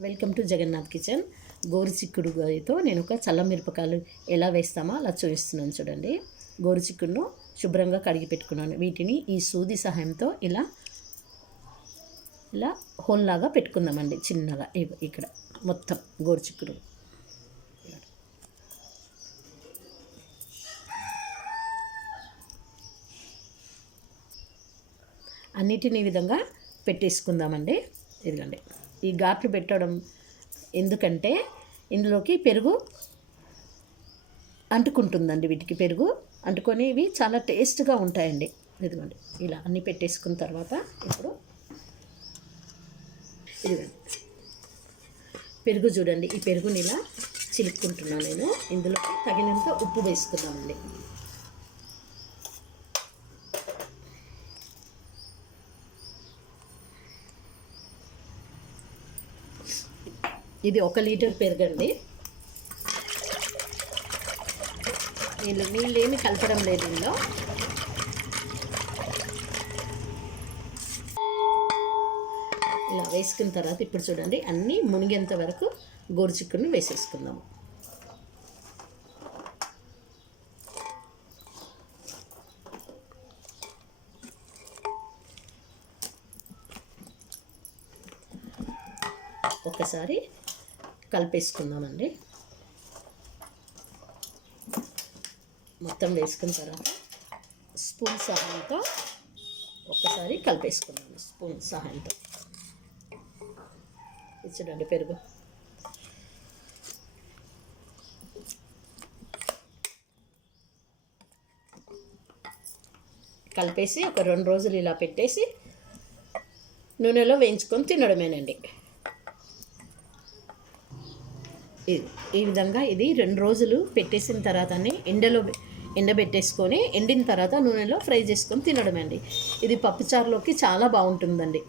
Welcome to Jagannath kitchen. గోరుచిక్కుడుతో నేను ఒక చల్ల మిరపకాయలు ఎలా వేస్తామో అలా చూపిస్తున్నాను చూడండి. గోరుచిక్కుడును శుభ్రంగా కడిగి పెట్టుకున్నాను. వీటిని ఈ సూది సహాయంతో ఇలా ఇలా హోల్ లాగా పెట్టుకుందామండి. చిన్నగా ఇక్కడ మొత్తం గోరుచిక్కుడు అన్నిటిని ఈ విధంగా పెట్టేసుకుందామండి. ఇదిగండి ఈ ఘాట్లు పెట్టడం ఎందుకంటే ఇందులోకి పెరుగు అంటుకుంటుందండి. వీటికి పెరుగు అంటుకొని ఇవి చాలా టేస్ట్గా ఉంటాయండి. ఇదిగోండి ఇలా అన్నీ పెట్టేసుకున్న తర్వాత ఇప్పుడు ఇదిగోండి పెరుగు చూడండి. ఈ పెరుగుని ఇలా చిలుక్కుంటున్నాను నేను. ఇందులోకి తగినంత ఉప్పు వేసుకున్నామండి. ఇది 1 లీటర్ పెరుగండి. నీళ్ళేమి కలపడం లేదు ఇందులో. ఇలా వేసుకున్న తర్వాత ఇప్పుడు చూడండి అన్నీ మునిగేంత వరకు గోరుచిక్కుడుని వేసేసుకుందాము. ఒకసారి కలిపేసుకుందామండి. మొత్తం వేసుకున్న తర్వాత స్పూన్ సహాయంతో ఒక్కసారి కలిపేసుకుందాము. స్పూన్ సహాయంతో చూడండి పెరుగు కలిపేసి ఒక 2 రోజులు ఇలా పెట్టేసి నూనెలో వేయించుకొని తినడమేనండి. ఈ విధంగా ఇది 2 రోజులు పెట్టేసిన తర్వాతనే ఎండబెట్టేసుకొని ఎండిన తర్వాత నూనెలో ఫ్రై చేసుకొని తినడమండి. ఇది పప్పుచారులోకి చాలా బాగుంటుందండి.